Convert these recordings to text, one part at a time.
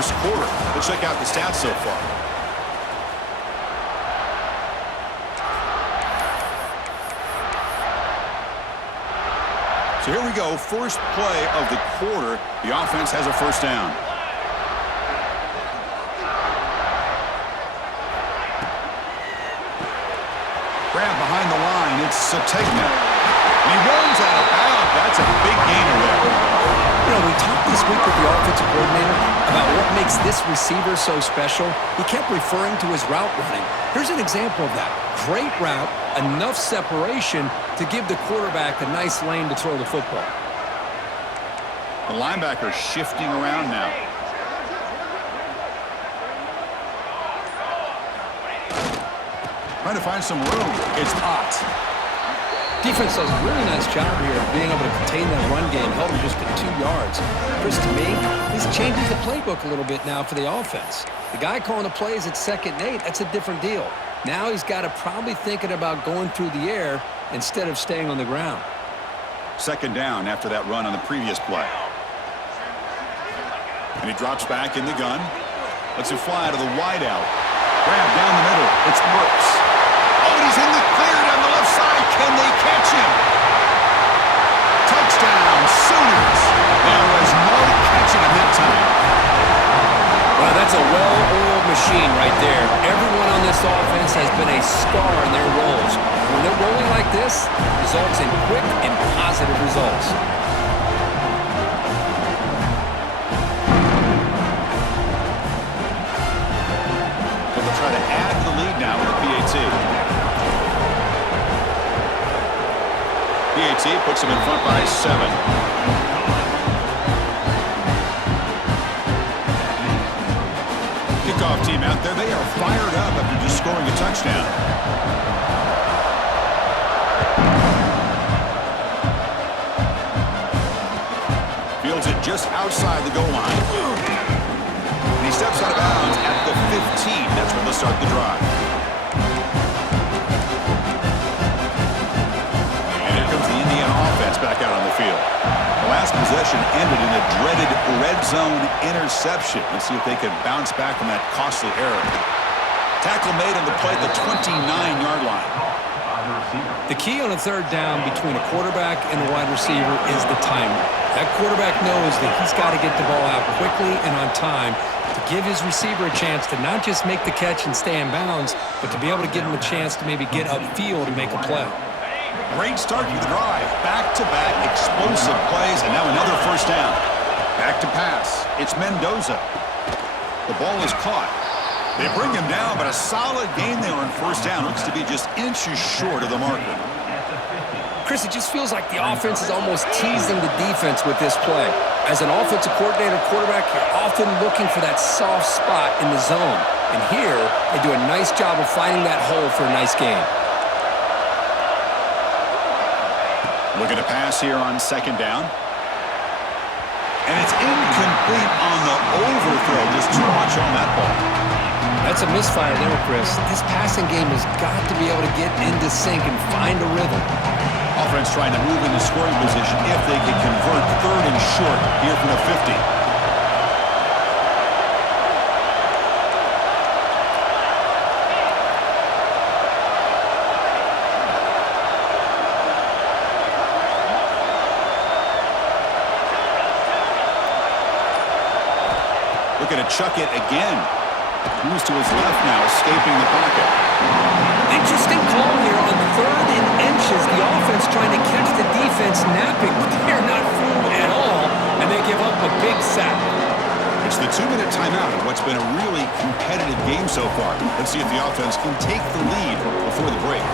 first quarter. Let's check out the stats so far. So here we go, first play of the quarter. The offense has a first down. Grab behind the line, it's Sategna. And he runs out of bounds. That's a big gainer there. You know, we talked this week with the offensive coordinator about what makes this receiver so special. He kept referring to his route running. Here's an example of that. Great route, enough separation to give the quarterback a nice lane to throw the football. The linebacker shifting around now. Trying to find some room. It's Ott. Defense does a really nice job here of being able to contain that run game, held him just at 2 yards. Chris, to me, this changes the playbook a little bit now for the offense. The guy calling the plays at 2nd and 8, that's a different deal. Now he's got to probably thinking about going through the air instead of staying on the ground. 2nd down after that run on the previous play. And he drops back in the gun. Lets it fly to the wideout. Grab down the middle. It's Brooks. Oh, and he's in the clear down the left side. Can they catch him? Touchdown, Sooners. There was no catching him that time. Well, that's a well-oiled machine right there. Everyone on this offense has been a star in their roles. When they're rolling like this, it results in quick and positive results. Try to add to the lead now with the PAT. PAT puts them in front by 7. Kickoff team out there. They are fired up after just scoring a touchdown. Fields it just outside the goal line. He steps out of bounds at the 15. That's where they'll start the drive. And here comes the Indiana offense back out on the field. The last possession ended in a dreaded red zone interception. Let's see if they can bounce back from that costly error. Tackle made on the play at the 29-yard line. The key on a 3rd down between a quarterback and a wide receiver is the timer. That quarterback knows that he's got to get the ball out quickly and on time to give his receiver a chance to not just make the catch and stay in bounds, but to be able to give him a chance to maybe get upfield and make a play. Great start to the drive. Back-to-back explosive plays, and now another first down. Back to pass. It's Mendoza. The ball is caught. They bring him down, but a solid game there on first down. Looks to be just inches short of the marker. Chris, it just feels like the offense is almost teasing the defense with this play. As an offensive coordinator quarterback, you're often looking for that soft spot in the zone. And here, they do a nice job of finding that hole for a nice game. Looking to pass here on 2nd down. And it's incomplete on the overthrow. Just too much on that ball. That's a misfire there, Chris. This passing game has got to be able to get into sync and find a rhythm. Offense trying to move into scoring position if they can convert 3rd and short here from the 50. Looking to chuck it again. Moves to his left now, escaping the pocket. Interesting call here on 3rd and inches. The offense trying to catch the defense napping, but they're not fooled at all, and they give up a big sack. It's the 2-minute timeout of what's been a really competitive game so far. Let's see if the offense can take the lead before the break.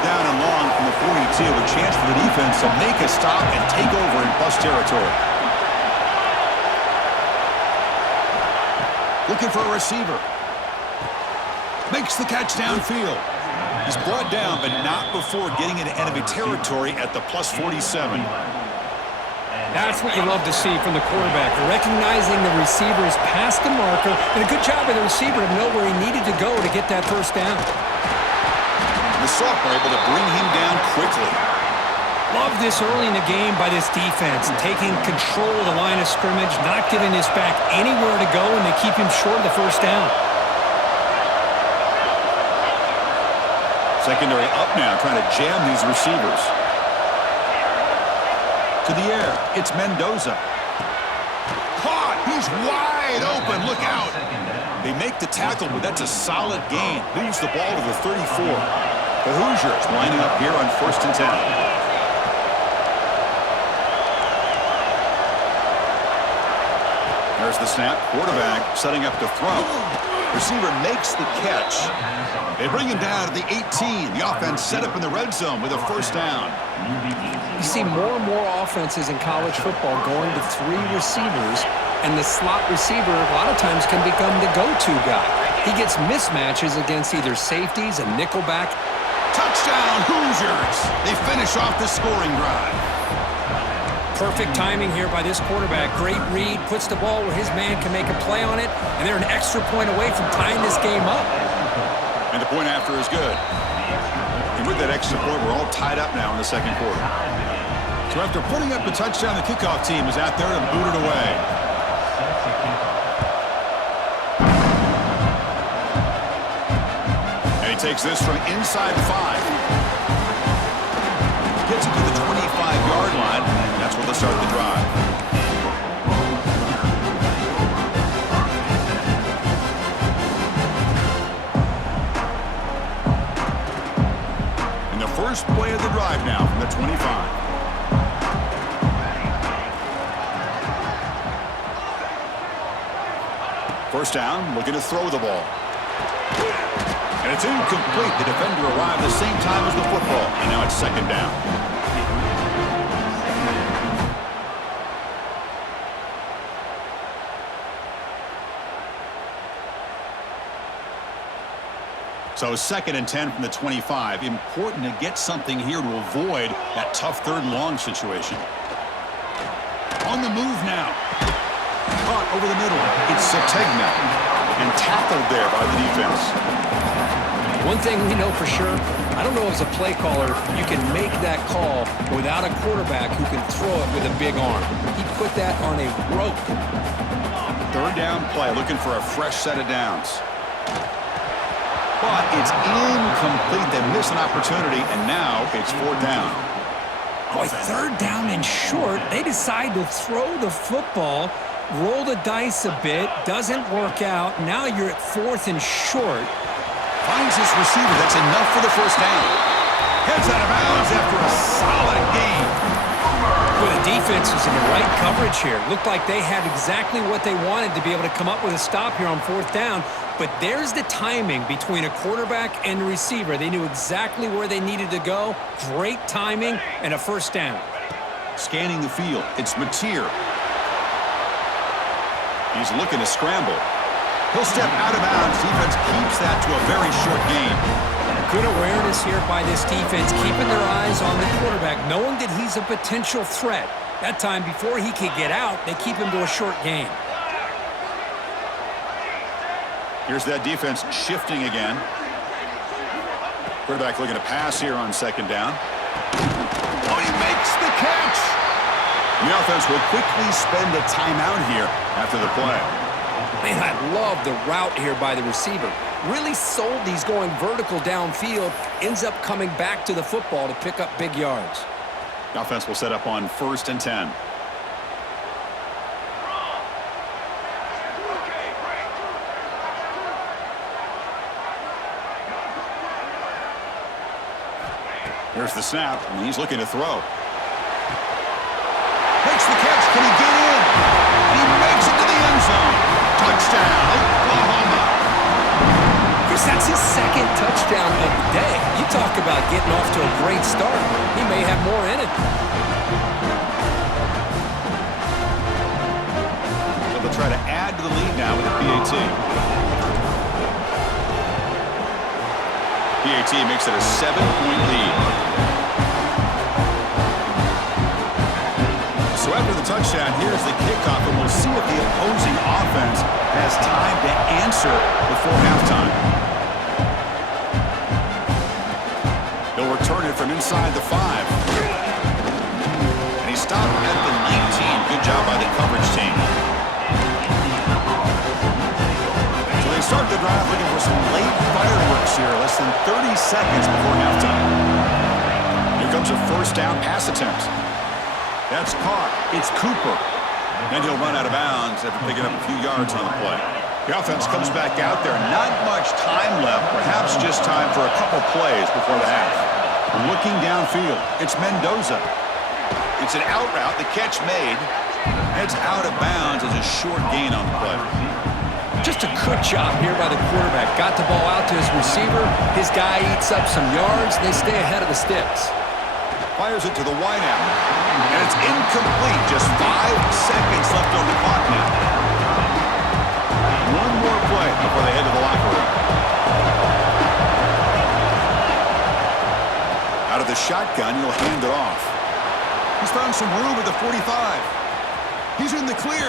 Down and long from the 42, a chance for the defense to make a stop and take over in plus territory. Looking for a receiver. Makes the catch downfield. He's brought down, but not before getting into enemy territory at the plus 47. That's what you love to see from the quarterback, recognizing the receiver's past the marker, and a good job by the receiver to know where he needed to go to get that first down. The sophomore able to bring him down quickly. Love this early in the game by this defense, taking control of the line of scrimmage, not giving this back anywhere to go, and they keep him short of the first down. Secondary up now, trying to jam these receivers. To the air, it's Mendoza. Caught! He's wide open, look out! They make the tackle, but that's a solid gain. Moves the ball to the 34. The Hoosiers lining up here on 1st and 10. There's the snap. Quarterback setting up to throw. Receiver makes the catch. They bring him down to the 18. The offense set up in the red zone with a first down. You see more and more offenses in college football going to 3 receivers, and the slot receiver a lot of times can become the go-to guy. He gets mismatches against either safeties and nickelback. Touchdown, Hoosiers! They finish off the scoring drive. Perfect timing here by this quarterback. Great read, puts the ball where his man can make a play on it, and they're an extra point away from tying this game up. And the point after is good. And with that extra point, we're all tied up now in the second quarter. So after putting up the touchdown, the kickoff team is out there and booted away. And he takes this from inside the 5. Gets it to the 25-yard line. That's where they'll start the drive. And the first play of the drive now from the 25. First down, looking to throw the ball. And it's incomplete. The defender arrived the same time as the football. And now it's second down. So 2nd and 10 from the 25. Important to get something here to avoid that tough 3rd and long situation. On the move now. Caught over the middle. It's Sategna. And tackled there by the defense. One thing we know for sure, I don't know as a play caller, you can make that call without a quarterback who can throw it with a big arm. He put that on a rope. 3rd down play, looking for a fresh set of downs. But it's incomplete. They miss an opportunity, and now it's 4th down. Boy, 3rd down and short. They decide to throw the football, roll the dice a bit, doesn't work out. Now you're at 4th and short. Finds his receiver. That's enough for the first down. Heads out of bounds after a solid gain. Well, the defense was in the right coverage here. Looked like they had exactly what they wanted to be able to come up with a stop here on 4th down. But there's the timing between a quarterback and a receiver. They knew exactly where they needed to go. Great timing and a first down. Scanning the field. It's Mateer. He's looking to scramble. He'll step out of bounds. Defense keeps that to a very short gain. Good awareness here by this defense, keeping their eyes on the quarterback, knowing that he's a potential threat. That time, before he could get out, they keep him to a short gain. Here's that defense shifting again. Quarterback looking to pass here on 2nd down. Oh, he makes the catch! The offense will quickly spend a timeout here after the play. Man, I love the route here by the receiver. Really sold these going vertical downfield. Ends up coming back to the football to pick up big yards. The offense will set up on 1st and 10. Here's the snap, and he's looking to throw. Makes the catch. Can he get in? He makes it to the end zone. Touchdown, Oklahoma. Chris, that's his 2nd touchdown of the day. You talk about getting off to a great start. He may have more in it. So they'll try to add to the lead now with a PAT. PAT makes it a 7-point lead. So So after the touchdown, here's the kickoff, and we'll see if the opposing offense has time to answer before halftime. They'll return it from inside the 5. And he stopped at the 19. Good job by the coverage team. So they start the drive looking for some late fireworks here, less than 30 seconds before halftime. Here comes a first down pass attempt. That's caught. It's Cooper. Then he'll run out of bounds after picking up a few yards on the play. The offense comes back out there. Not much time left. Perhaps just time for a couple plays before the half. Looking downfield, it's Mendoza. It's an out route. The catch made. Heads out of bounds as a short gain on the play. Just a good job here by the quarterback. Got the ball out to his receiver. His guy eats up some yards. They stay ahead of the sticks. Fires it to the wideout. And it's incomplete. Just 5 seconds left on the clock now. One more play before they head to the locker room. Out of the shotgun, he'll hand it off. He's found some room at the 45. He's in the clear.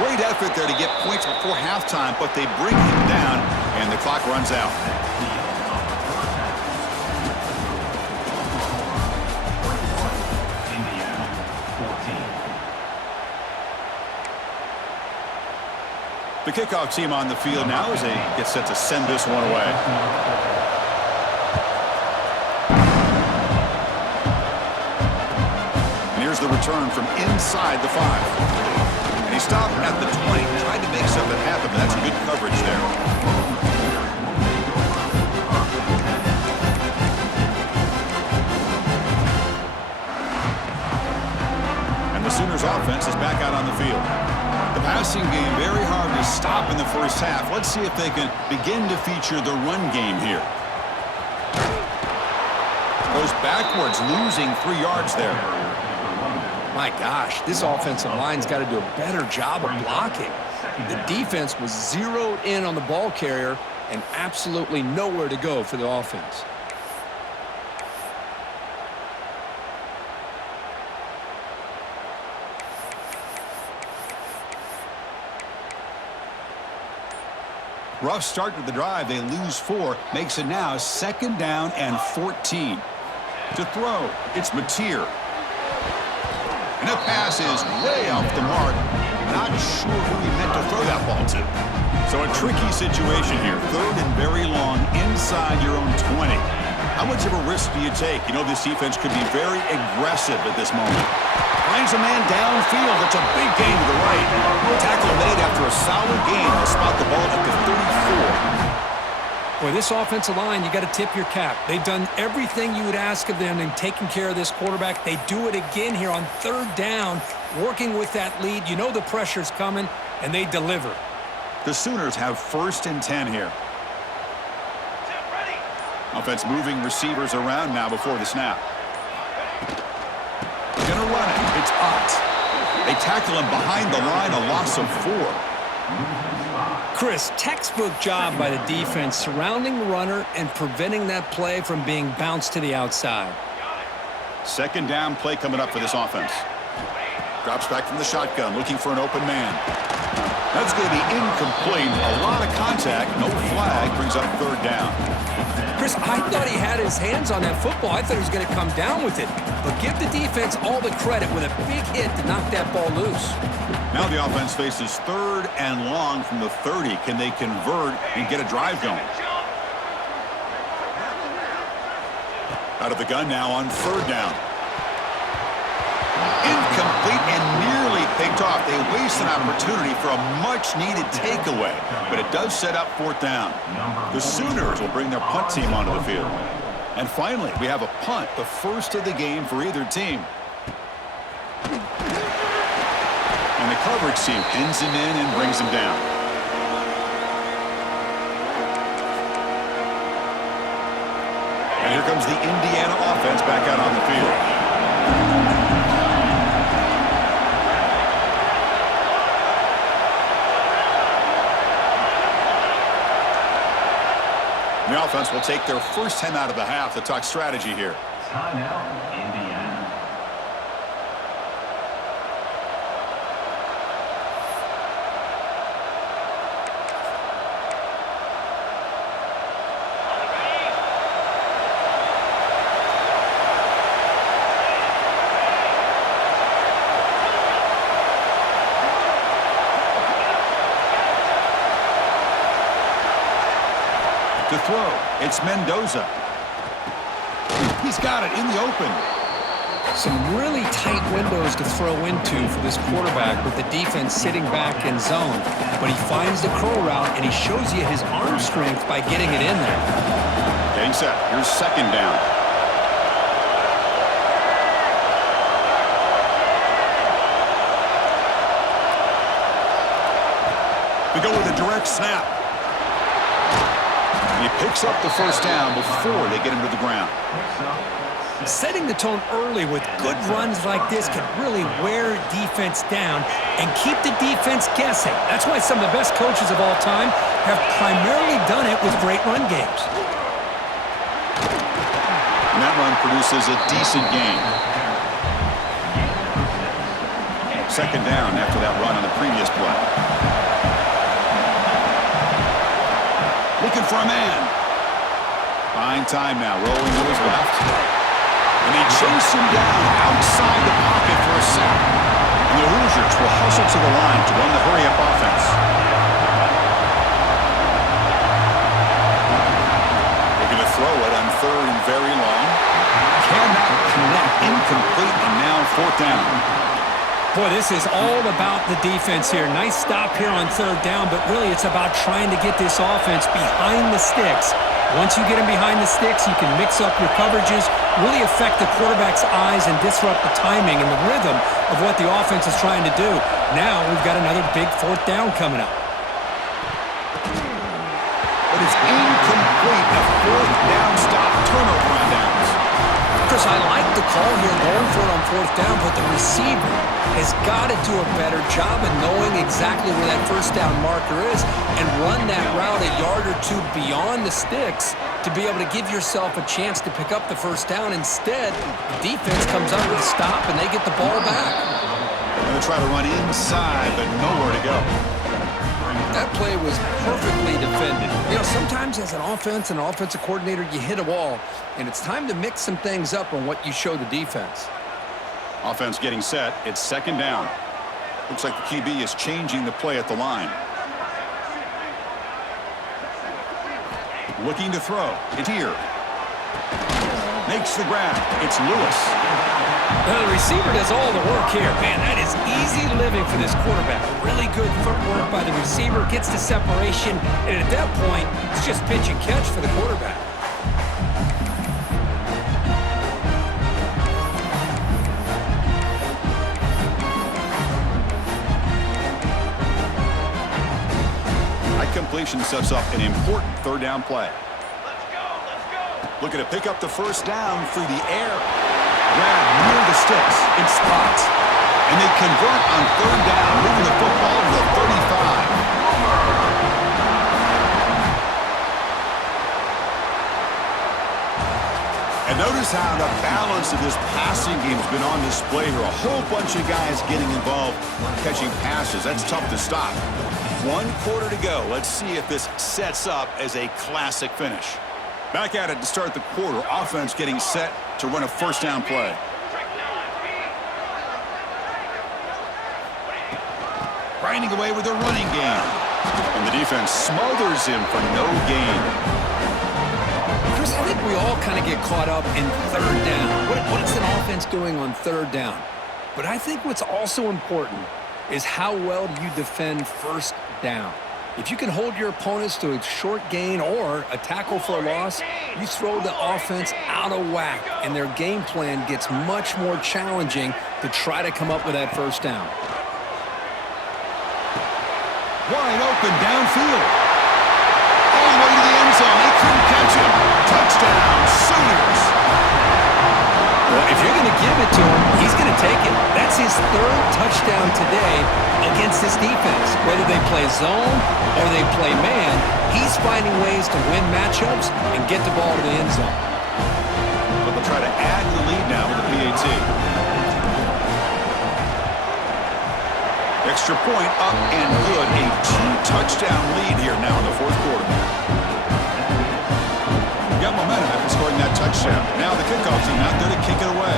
Great effort there to get points before halftime, but they bring him down, and the clock runs out. The kickoff team on the field now as they get set to send this one away. And here's the return from inside the 5. And he stopped at the 20. Tried to make something happen, but that's good coverage there. And the Sooners offense is back out on the field. The passing game very hard to stop in the first half. Let's see if they can begin to feature the run game here. Goes backwards, losing 3 yards there. My gosh, this offensive line's got to do a better job of blocking. The defense was zeroed in on the ball carrier and absolutely nowhere to go for the offense. Rough start to the drive. They lose 4. Makes it now 2nd down and 14. To throw, it's Mateer. And that pass is way off the mark. Not sure who he meant to throw that ball to. So a tricky situation here. 3rd and very long inside your own 20. How much of a risk do you take? You know this defense could be very aggressive at this moment. Finds a man downfield. It's a big gain to the right. Tackle made after a solid gain. They'll spot the ball at the 34. Boy, this offensive line, you got to tip your cap. They've done everything you would ask of them in taking care of this quarterback. They do it again here on 3rd down, working with that lead. You know the pressure's coming, and they deliver. The Sooners have 1st and 10 here. Offense moving receivers around now before the snap. Gonna run it. It's Ott. They tackle him behind the line, a loss of 4. Chris, textbook job by the defense surrounding the runner and preventing that play from being bounced to the outside. 2nd down play coming up for this offense. Drops back from the shotgun, looking for an open man. That's going to be incomplete. A lot of contact, no flag, brings up 3rd down. Chris, I thought he had his hands on that football. I thought he was going to come down with it. But give the defense all the credit with a big hit to knock that ball loose. Now the offense faces 3rd and long from the 30. Can they convert and get a drive going? Out of the gun now on 3rd down. Incomplete and nearly picked off. They waste an opportunity for a much-needed takeaway, but it does set up 4th down. The Sooners will bring their punt team onto the field. And finally, we have a punt, the first of the game for either team. And the coverage team pins him in and brings him down. And here comes the Indiana offense back out on the field. The offense will take their first 10 out of the half to talk strategy here. Timeout, Indiana. To throw, it's Mendoza. He's got it in the open. Some really tight windows to throw into for this quarterback with the defense sitting back in zone. But he finds the curl route, and he shows you his arm strength by getting it in there. Getting set. Here's second down. We go with a direct snap. He picks up the first down before they get him to the ground. Setting the tone early with good runs like this can really wear defense down and keep the defense guessing. That's why some of the best coaches of all time have primarily done it with great run games. And that run produces a decent gain. Second down after that run on the previous play. Looking for a man. Buying time now, rolling to his left. And they chase him down outside the pocket for a sack. And the Hoosiers will hustle to the line to run the hurry-up offense. Looking to throw it on third and very long. Cannot connect, incomplete, and now fourth down. Boy, this is all about the defense here. Nice stop here on third down, but really it's about trying to get this offense behind the sticks. Once you get them behind the sticks, you can mix up your coverages, really affect the quarterback's eyes and disrupt the timing and the rhythm of what the offense is trying to do. Now we've got another big fourth down coming up. But it's incomplete. A fourth down stop. Turnover on downs. Chris, I like the call here going for it on fourth down, but the receiver has got to do a better job of knowing exactly where that first down marker is and run that route a yard or two beyond the sticks to be able to give yourself a chance to pick up the first down. Instead, the defense comes up with a stop and they get the ball back. Going to try to run inside, but nowhere to go. That play was perfectly defended. You know, sometimes as an offense and an offensive coordinator, you hit a wall, and it's time to mix some things up on what you show the defense. Offense getting set. It's second down. Looks like the QB is changing the play at the line. Looking to throw. It's here. Makes the grab. It's Lewis. Well, the receiver does all the work here. Man, that is easy living for this quarterback. Really good footwork by the receiver. Gets the separation. And at that point, it's just pitch and catch for the quarterback. That completion sets up an important third down play. Looking to pick up the first down through the air. Grab near the sticks in spots. And they convert on third down, moving the football to the 35. And notice how the balance of this passing game has been on display here. A whole bunch of guys getting involved catching passes. That's tough to stop. 1 quarter to go. Let's see if this sets up as a classic finish. Back at it to start the quarter. Offense getting set to run a first down play. Grinding away with a running game. And the defense smothers him for no gain. Chris, I think we all kind of get caught up in third down. What is an offense doing on third down? But I think what's also important is how well do you defend first down. If you can hold your opponents to a short gain or a tackle for a loss, you throw the offense out of whack, and their game plan gets much more challenging to try to come up with that first down. Wide open downfield. All the way to the end zone. They couldn't catch him. Touchdown, Sooners. Well, if you're going to give it to him, he's going to take it. That's his third touchdown today against this defense. Whether they play zone or they play man, he's finding ways to win matchups and get the ball to the end zone. But they'll try to add the lead now with the PAT. Extra point up and good. A 2-touchdown lead here now in the fourth quarter. Got momentum after scoring that touchdown. Now the kickoff team out there to kick it away.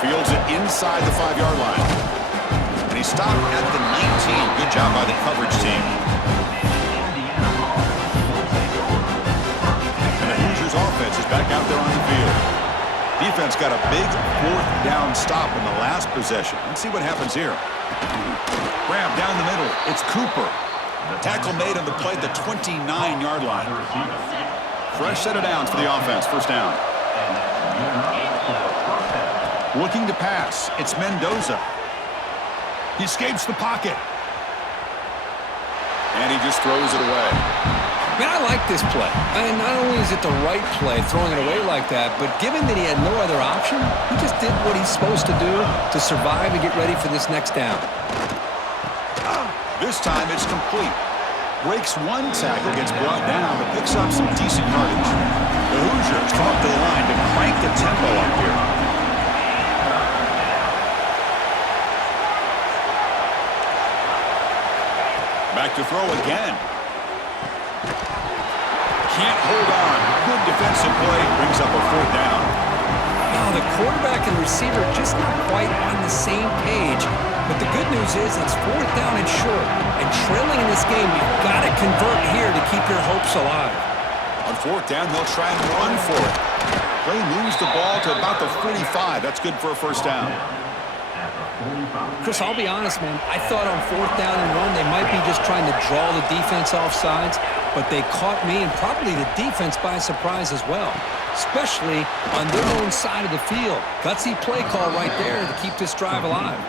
Fields it inside the 5-yard line. And he stopped at the 19. Good job by the coverage team. And the Hoosiers offense is back out there on the field. Defense got a big fourth down stop in the last possession. Let's see what happens here. Grab down the middle. It's Cooper. Tackle made on the play at the 29-yard line. Fresh set of downs for the offense. First down. Looking to pass. It's Mendoza. He escapes the pocket. And he just throws it away. Man, I like this play. And not only is it the right play, throwing it away like that, but given that he had no other option, he just did what he's supposed to do to survive and get ready for this next down. This time it's complete. Breaks one tackle, gets brought down, but picks up some decent yardage. The Hoosiers come up to the line to crank the tempo up here. Back to throw again. Can't hold on. Good defensive play. Brings up a fourth down. Now, the quarterback and receiver just not quite on the same page. But the good news is it's fourth down and short. And trailing in this game, you've got to convert here to keep your hopes alive. On fourth down, they'll try and run for it. Play moves the ball to about the 45. That's good for a first down. Chris, I'll be honest, man. I thought on fourth down and one, they might be just trying to draw the defense off sides, but they caught me and probably the defense by surprise as well, especially on their own side of the field. Gutsy play call right there to keep this drive alive.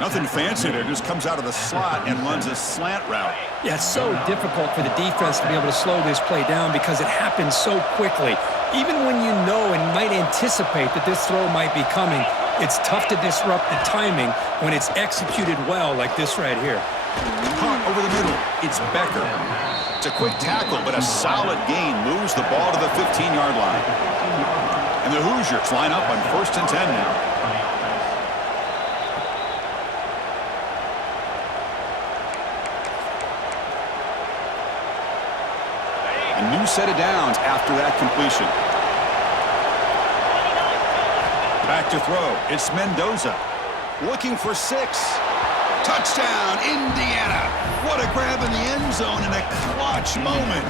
Nothing fancy there. Just comes out of the slot and runs a slant route. Yeah, it's so difficult for the defense to be able to slow this play down because it happens so quickly. Even when you know and might anticipate that this throw might be coming, it's tough to disrupt the timing when it's executed well like this right here. Caught over the middle. It's Becker. It's a quick tackle, but a solid gain moves the ball to the 15-yard line. And the Hoosiers line up on 1st and 10 now. A new set of downs after that completion. Back to throw. It's Mendoza. Looking for 6. Touchdown, Indiana. What a grab in the end zone in a clutch moment.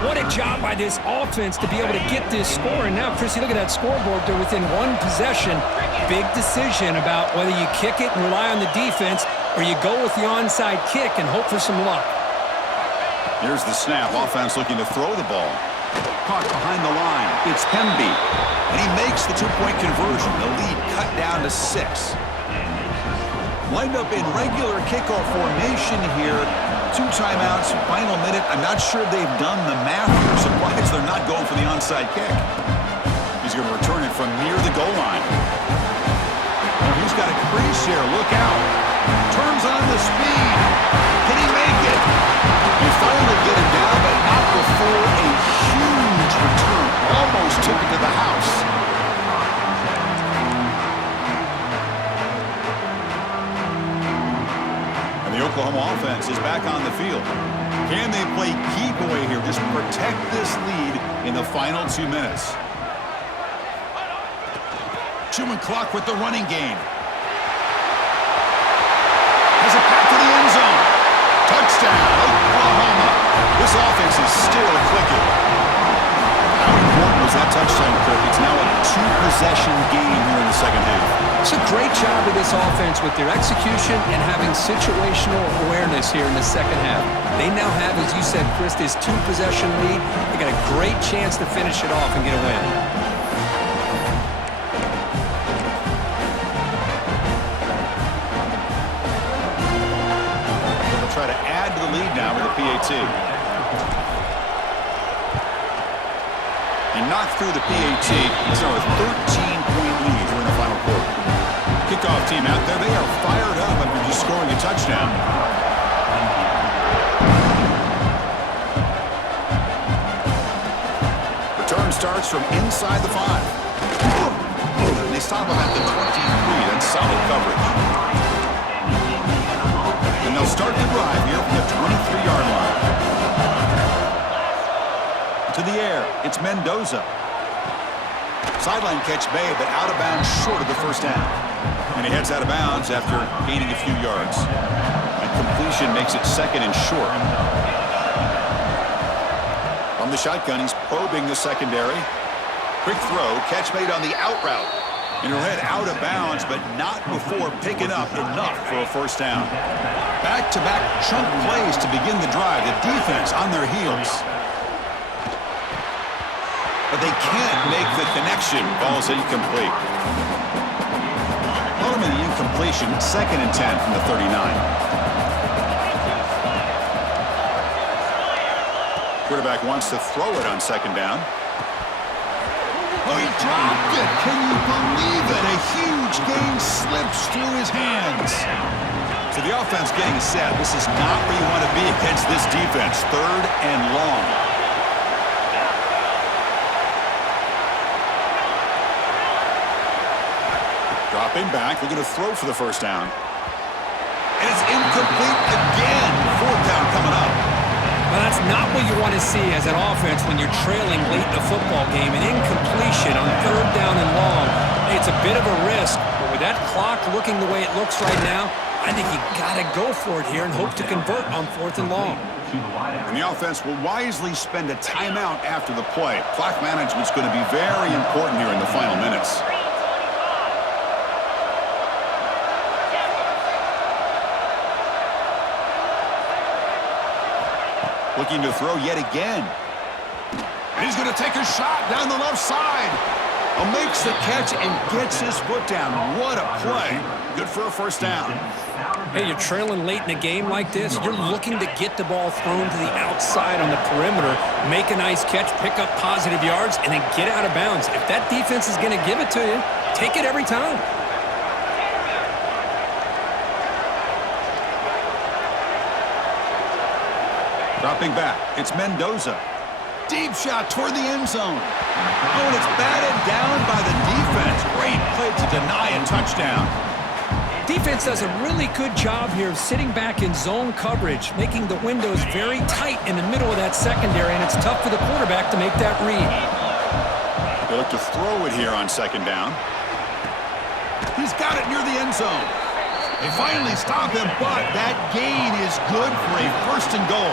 What a job by this offense to be able to get this score. And now, Chrissy, look at that scoreboard. They're within one possession. Big decision about whether you kick it and rely on the defense or you go with the onside kick and hope for some luck. Here's the snap. Offense looking to throw the ball. Caught behind the line. It's Hemby. And he makes the two-point conversion. The lead cut down to 6. Lined up in regular kickoff formation here. 2 timeouts, final minute. I'm not sure they've done the math here. Surprised they're not going for the onside kick. He's going to return it from near the goal line. Oh, he's got a crease here. Look out. Turns on the speed. Can he make it? He finally get him down, but not before a huge return. Almost took it to the house. And the Oklahoma offense is back on the field. Can they play keep away here? Just protect this lead in the final 2 minutes. Chewing clock with the running game. Has it back to the end zone. Touchdown, Oklahoma. This offense is still clicking. How important was that touchdown, Kirk? It's now a 2-possession game here in the second half. It's a great job of this offense with their execution and having situational awareness here in the second half. They now have, as you said, Chris, this 2-possession lead. They got a great chance to finish it off and get a win. They'll try to add to the lead now with a PAT. He knocked through the PAT. It's now a 13-point lead here in the final quarter. Kickoff team out there. They are fired up after just scoring a touchdown. Return starts from inside the 5. And they stop him at the 23. That's solid coverage. And they'll start the drive here from the 23-yard line. To the air, it's Mendoza. Sideline catch made, but out of bounds short of the first down. And he heads out of bounds after gaining a few yards. And completion makes it second and short. From the shotgun, he's probing the secondary. Quick throw, catch made on the out route. And he'll head out of bounds, but not before picking up enough for a first down. Back-to-back chunk plays to begin the drive. The defense on their heels. But they can't make the connection. Ball's incomplete. Following the incompletion, 2nd and 10 from the 39. Quarterback wants to throw it on 2nd down. Oh, he dropped it. Can you believe it? A huge gain slips through his hands. So the offense getting set. This is not where you want to be against this defense. 3rd and long. Dropping back. Looking to throw for the first down. And it's incomplete again. 4th down coming up. Well, that's not what you want to see as an offense when you're trailing late in a football game. An incompletion on 3rd down and long. Hey, it's a bit of a risk, but with that clock looking the way it looks right now, I think you got to go for it here and hope to convert on 4th and long. And the offense will wisely spend a timeout after the play. Clock management's going to be very important here in the final minutes. Looking to throw yet again. And he's going to take a shot down the left side. Makes the catch and gets his foot down. What a play. Good for a first down. Hey, you're trailing late in a game like this. You're looking to get the ball thrown to the outside on the perimeter, make a nice catch, pick up positive yards, and then get out of bounds. If that defense is going to give it to you, take it every time. Dropping back, it's Mendoza. Deep shot toward the end zone. Oh, and it's batted down by the defense. Great play to deny a touchdown. Defense does a really good job here of sitting back in zone coverage, making the windows very tight in the middle of that secondary, and it's tough for the quarterback to make that read. They look to throw it here on 2nd down. He's got it near the end zone. They finally stop him, but that gain is good for a 1st and goal.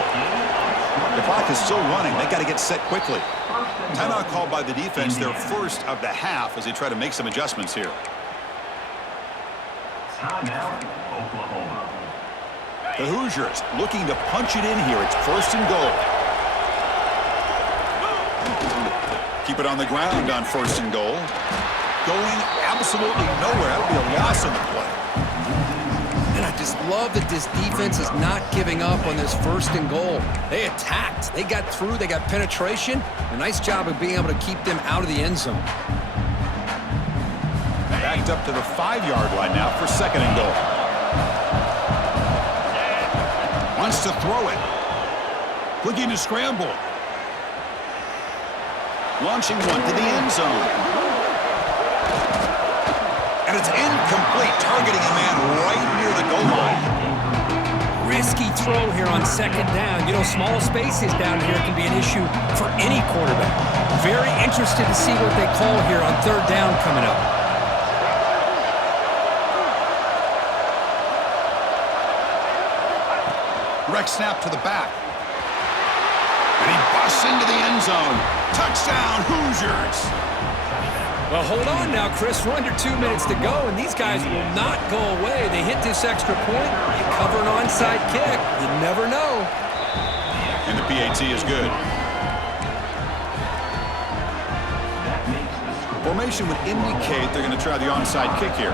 The clock is still running. They got to get set quickly. Timeout called by the defense, their first of the half, as they try to make some adjustments here. Timeout, Oklahoma. The Hoosiers looking to punch it in here. It's 1st and goal. Keep it on the ground on 1st and goal. Going absolutely nowhere. That would be a loss on the play. And I just love that this defense is not giving up on this 1st and goal. They attacked. They got through. They got penetration. A nice job of being able to keep them out of the end zone. Backed up to the 5-yard line now for 2nd and goal. Wants to throw it. Looking to scramble. Launching one to the end zone. And it's incomplete, targeting a man right near the goal line. Risky throw here on 2nd down. You know, small spaces down here can be an issue for any quarterback. Very interested to see what they call here on 3rd down coming up. Direct snap to the back. And he busts into the end zone. Touchdown, Hoosiers. Well, hold on now, Chris. We're under 2 minutes to go, and these guys will not go away. They hit this extra point. They cover an onside kick. You never know. And the PAT is good. Formation would indicate they're going to try the onside kick here.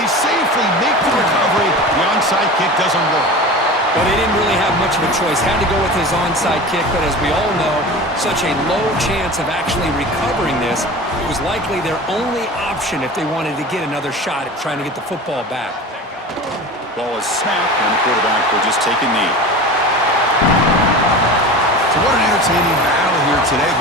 They safely make the recovery. The onside kick doesn't work. But they didn't really have much of a choice. Had to go with his onside kick, but as we all know, such a low chance of actually recovering this. It was likely their only option if they wanted to get another shot at trying to get the football back. Ball is snapped, and the quarterback will just take a knee. So what an entertaining battle here today.